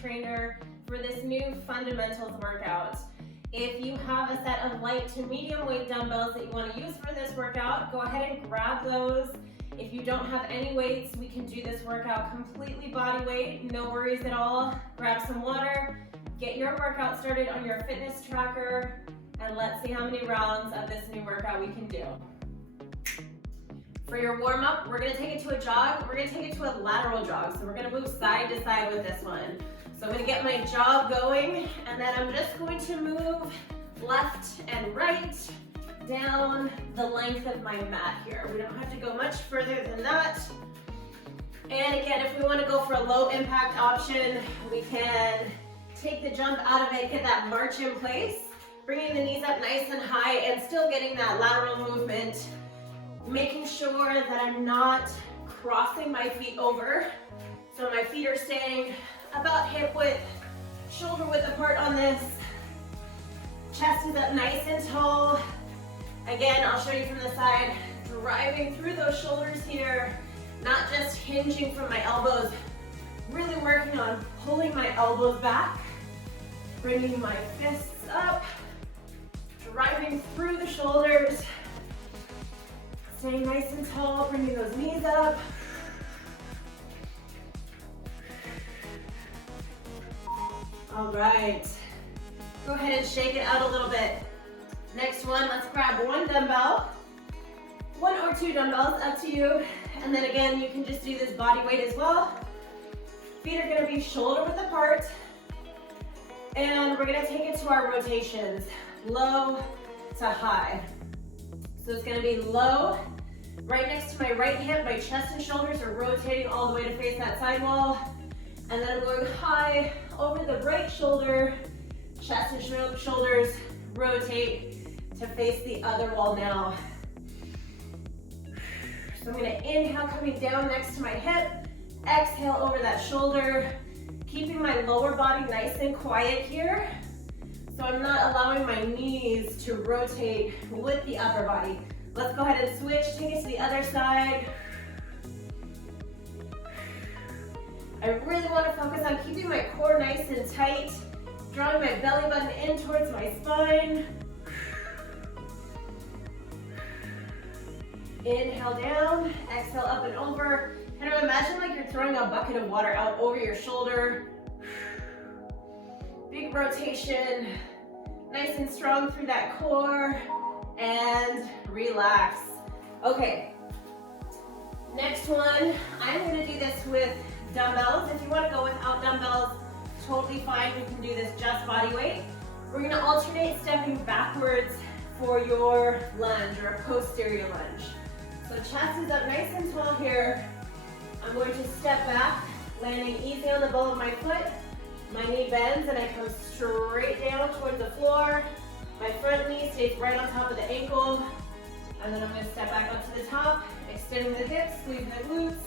trainer for this new fundamentals workout. If you have a set of light to medium weight dumbbells that you want to use for this workout, go ahead and grab those. If you don't have any weights, we can do this workout completely body weight, no worries at all. Grab some water, get your workout started on your fitness tracker, and let's see how many rounds of this new workout we can do. For your warm-up, we're gonna take it to a jog. We're gonna take it to a lateral jog. So we're gonna move side to side with this one. So I'm gonna get my jog going, and then I'm just going to move left and right down the length of my mat here. We don't have to go much further than that. And again, if we wanna go for a low impact option, we can take the jump out of it, get that march in place, bringing the knees up nice and high and still getting that lateral movement, making sure that I'm not crossing my feet over. So my feet are staying about hip width, shoulder width apart on this. Chest is up nice and tall. Again, I'll show you from the side, driving through those shoulders here, not just hinging from my elbows, really working on pulling my elbows back, bringing my fists up, driving through the shoulders, staying nice and tall, bringing those knees up. All right, go ahead and shake it out a little bit. Next one, let's grab one dumbbell, one or two dumbbells, up to you. And then again, you can just do this body weight as well. Feet are gonna be shoulder width apart. And we're gonna take it to our rotations, low to high. So it's gonna be low, right next to my right hip, my chest and shoulders are rotating all the way to face that side wall. And then I'm going high over the right shoulder, chest and shoulders rotate to face the other wall now. So I'm gonna inhale, coming down next to my hip, exhale over that shoulder, keeping my lower body nice and quiet here. So I'm not allowing my knees to rotate with the upper body. Let's go ahead and switch, take it to the other side. I really want to focus on keeping my core nice and tight, drawing my belly button in towards my spine. Inhale down, exhale up and over. Kind of imagine like you're throwing a bucket of water out over your shoulder. Big rotation, nice and strong through that core, and relax. Okay, next one, I'm gonna do this with dumbbells. If you wanna go without dumbbells, totally fine, we can do this just body weight. We're gonna alternate stepping backwards for your lunge, or a posterior lunge. So chest is up nice and tall here. I'm going to step back, landing easy on the ball of my foot. My knee bends and I come straight down towards the floor. My front knee stays right on top of the ankle. And then I'm gonna step back up to the top, extending the hips, squeezing the glutes.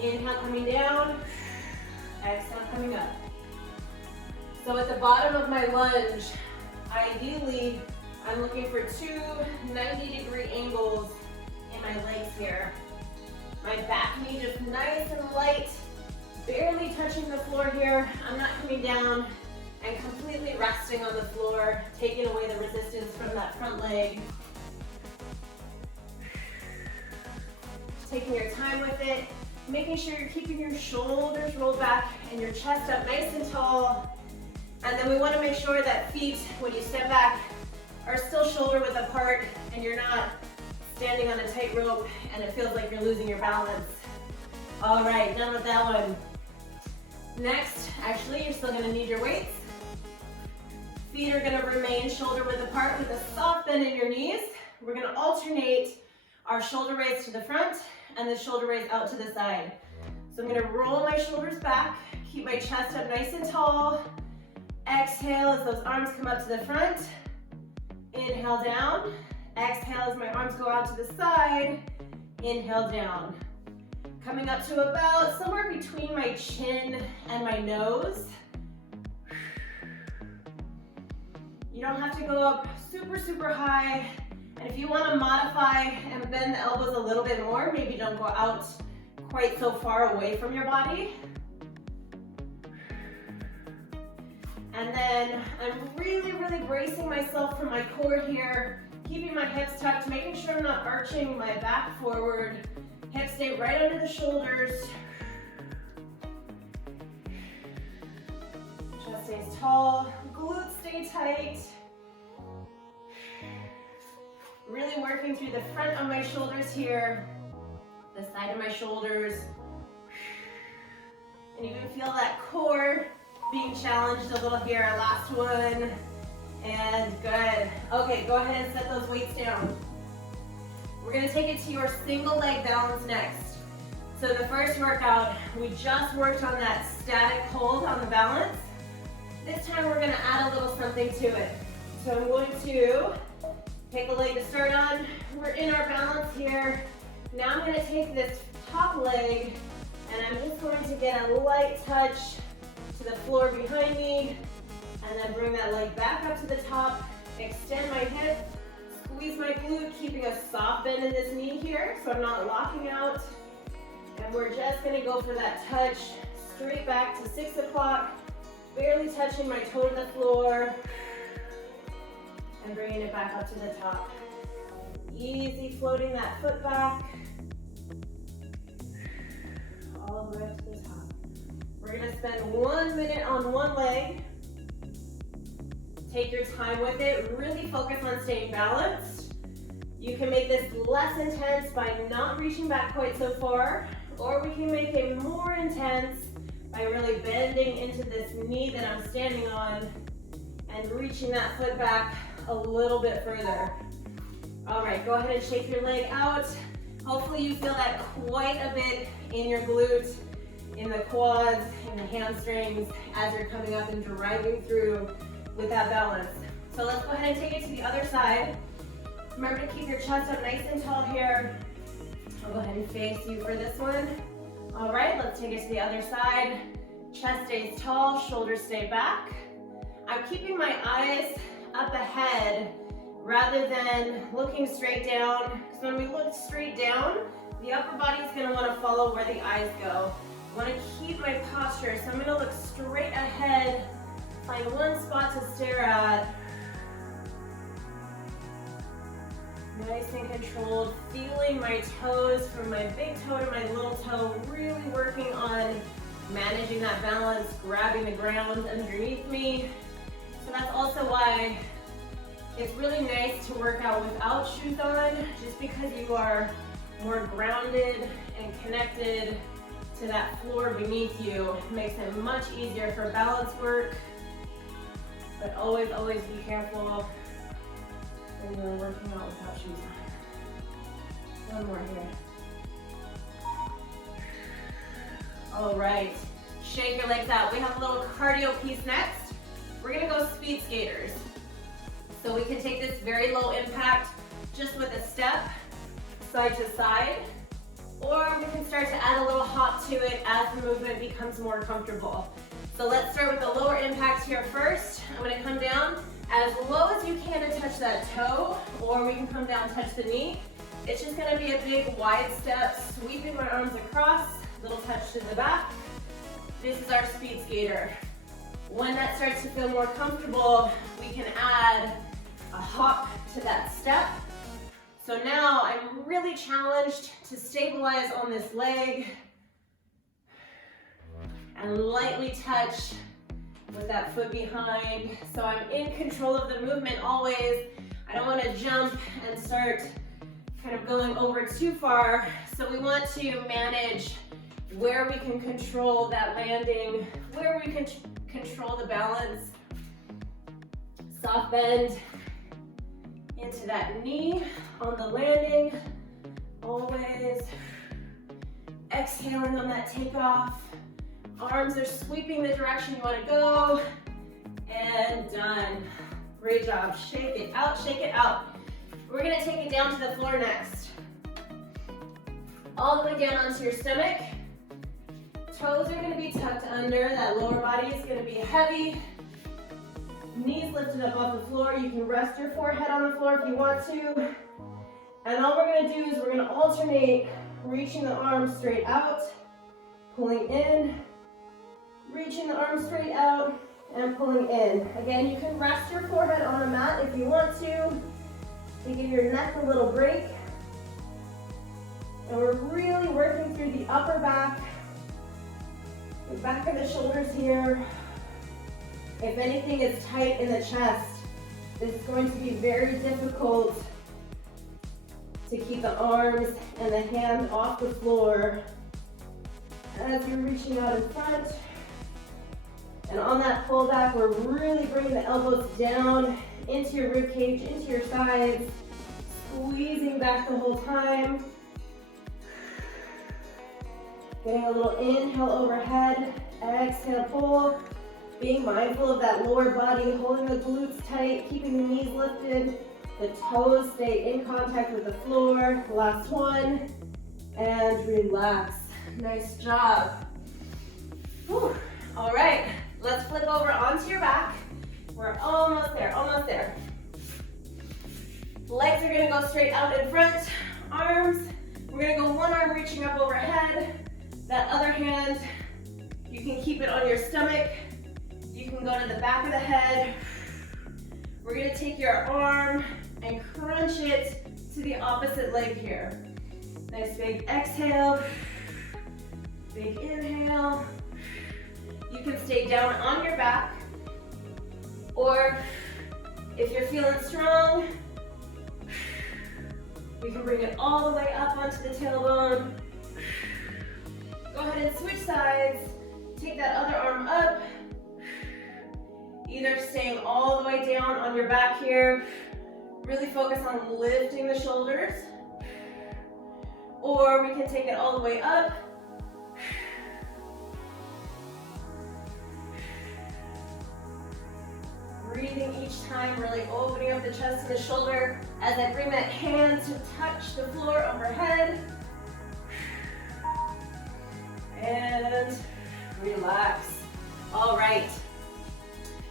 Inhale, coming down. Exhale, coming up. So at the bottom of my lunge, ideally, I'm looking for two 90-degree angles in my legs here. My back knee just nice and light, barely touching the floor here. I'm not coming down and completely resting on the floor, taking away the resistance from that front leg. Taking your time with it, making sure you're keeping your shoulders rolled back and your chest up nice and tall. And then we want to make sure that feet, when you step back, are still shoulder width apart and you're not standing on a tight rope and it feels like you're losing your balance. All right, done with that one. Next, actually, you're still gonna need your weights. Feet are gonna remain shoulder width apart with a soft bend in your knees. We're gonna alternate our shoulder raise to the front and the shoulder raise out to the side. So I'm gonna roll my shoulders back, keep my chest up nice and tall. Exhale as those arms come up to the front. Inhale down. Exhale as my arms go out to the side. Inhale down. Coming up to about somewhere between my chin and my nose. You don't have to go up super, super high. And if you want to modify and bend the elbows a little bit more, maybe don't go out quite so far away from your body. And then I'm really, really bracing myself for my core here, keeping my hips tucked, making sure I'm not arching my back forward. Hips stay right under the shoulders. Chest stays tall, glutes stay tight. Really working through the front of my shoulders here, the side of my shoulders. And you can feel that core being challenged a little here. Last one. And good. Okay, go ahead and set those weights down. We're gonna take it to your single leg balance next. So the first workout, we just worked on that static hold on the balance. This time we're gonna add a little something to it. So I'm going to take a leg to start on. We're in our balance here. Now I'm gonna take this top leg and I'm just going to get a light touch to the floor behind me and then bring that leg back up to the top, extend my hip, squeeze my glute, keeping a soft bend in this knee here so I'm not locking out. And we're just gonna go for that touch straight back to 6 o'clock, barely touching my toe to the floor and bringing it back up to the top. Easy floating that foot back all the way up to the top. We're gonna spend 1 minute on one leg. Take your time with it. Really focus on staying balanced. You can make this less intense by not reaching back quite so far, or we can make it more intense by really bending into this knee that I'm standing on and reaching that foot back a little bit further. All right, go ahead and shake your leg out. Hopefully you feel that quite a bit in your glutes, in the quads, in the hamstrings as you're coming up and driving through with that balance. So let's go ahead and take it to the other side. Remember to keep your chest up nice and tall here. I'll go ahead and face you for this one. All right, let's take it to the other side. Chest stays tall, shoulders stay back. I'm keeping my eyes up ahead rather than looking straight down, because when we look straight down, the upper body is going to want to follow where the eyes go. I want to keep my posture, so I'm going to look straight ahead, find one spot to stare at. Nice and controlled, feeling my toes from my big toe to my little toe, really working on managing that balance, grabbing the ground underneath me. So that's also why it's really nice to work out without shoes on, just because you are more grounded and connected to that floor beneath you. It makes it much easier for balance work, but always, always be careful when you're working out without shoes on. One more here. All right, shake your legs out. We have a little cardio piece next. We're gonna go speed skaters. So we can take this very low impact just with a step, side to side, or we can start to add a little hop to it as the movement becomes more comfortable. So let's start with the lower impact here first. I'm gonna come down as low as you can and touch that toe, or we can come down and touch the knee. It's just gonna be a big wide step, sweeping my arms across, little touch to the back. This is our speed skater. When that starts to feel more comfortable, we can add a hop to that step. So now I'm really challenged to stabilize on this leg and lightly touch with that foot behind. So I'm in control of the movement always. I don't want to jump and start kind of going over too far. So we want to manage where we can control that landing, where we can control the balance. Soft bend into that knee on the landing. Always exhaling on that takeoff. Arms are sweeping the direction you want to go. And done. Great job. Shake it out, shake it out. We're going to take it down to the floor next. All the way down onto your stomach. Toes are going to be tucked under. That lower body is going to be heavy. Knees lifted up off the floor. You can rest your forehead on the floor if you want to. And all we're going to do is we're going to alternate reaching the arms straight out, pulling in, reaching the arms straight out, and pulling in. Again, you can rest your forehead on a mat if you want to give your neck a little break. And we're really working through the upper back, the back of the shoulders here. If anything is tight in the chest, this is going to be very difficult to keep the arms and the hand off the floor as you're reaching out in front. And on that pullback, we're really bringing the elbows down into your rib cage, into your sides, squeezing back the whole time. Getting a little inhale overhead, exhale pull. Being mindful of that lower body, holding the glutes tight, keeping the knees lifted. The toes stay in contact with the floor. Last one, and relax. Nice job. Whew. All right, let's flip over onto your back. We're almost there, almost there. Legs are gonna go straight out in front. Arms, we're gonna go one arm reaching up overhead. That other hand, you can keep it on your stomach. You can go to the back of the head. We're gonna take your arm and crunch it to the opposite leg here. Nice big exhale, big inhale. You can stay down on your back, or if you're feeling strong, we can bring it all the way up onto the tailbone. Go ahead and switch sides. Take that other arm up. Either staying all the way down on your back here, really focus on lifting the shoulders, or we can take it all the way up. Breathing each time, really opening up the chest and the shoulder as I bring that hand to touch the floor overhead. And relax. All right.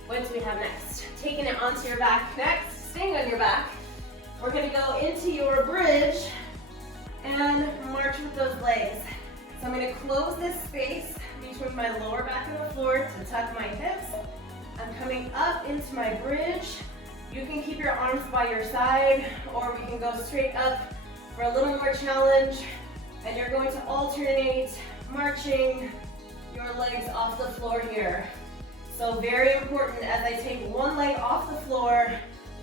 What do we have next? Taking it onto your back next, staying on your back. We're gonna go into your bridge and march with those legs. So I'm gonna close this space between my lower back and the floor to tuck my hips. I'm coming up into my bridge. You can keep your arms by your side, or we can go straight up for a little more challenge. And you're going to alternate marching your legs off the floor here. So very important, as I take one leg off the floor,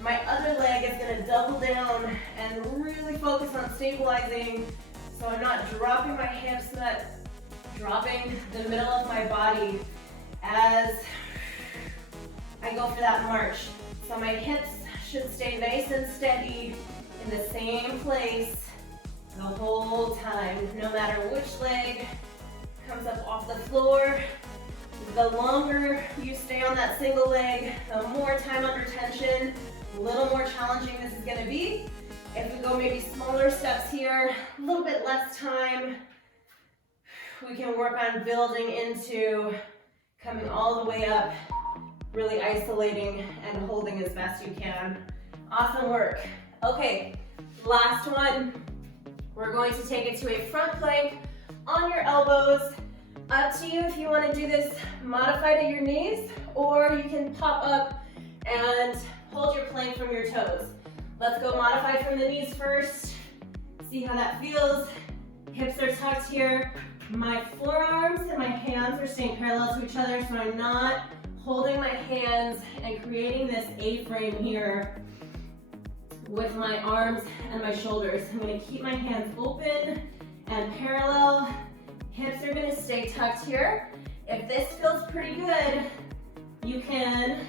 my other leg is gonna double down and really focus on stabilizing, so I'm not dropping my hips, not dropping the middle of my body as I go for that march. So my hips should stay nice and steady in the same place the whole time, no matter which leg comes up off the floor. The longer you stay on that single leg, the more time under tension, a little more challenging this is gonna be. If we go maybe smaller steps here, a little bit less time, we can work on building into coming all the way up, really isolating and holding as best you can. Awesome work. Okay, last one. We're going to take it to a front plank on your elbows. Up to you if you want to do this modified at your knees, or you can pop up and hold your plank from your toes. Let's go modified from the knees first. See how that feels. Hips are tucked here. My forearms and my hands are staying parallel to each other, so I'm not holding my hands and creating this A-frame here with my arms and my shoulders. I'm going to keep my hands open and parallel. Hips are gonna stay tucked here. If this feels pretty good, you can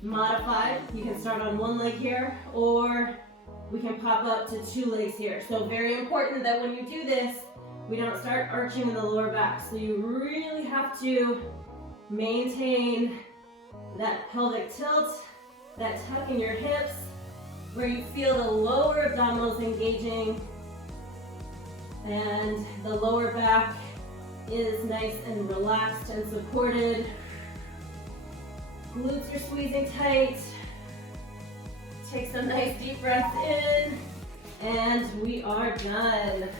modify. You can start on one leg here, or we can pop up to two legs here. So very important that when you do this, we don't start arching in the lower back. So you really have to maintain that pelvic tilt, that tuck in your hips, where you feel the lower abdominals engaging and the lower back is nice and relaxed and supported. Glutes are squeezing tight. Take some nice deep breaths in, and we are done.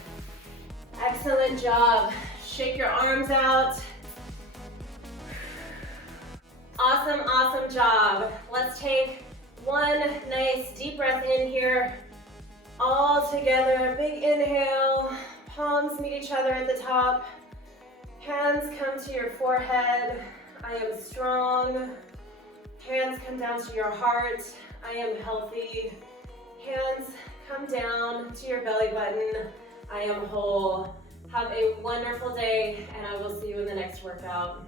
Excellent job. Shake your arms out. Awesome, awesome job. Let's take one nice deep breath in here. All together, big inhale. Palms meet each other at the top. Hands come to your forehead. I am strong. Hands come down to your heart. I am healthy. Hands come down to your belly button. I am whole. Have a wonderful day, and I will see you in the next workout.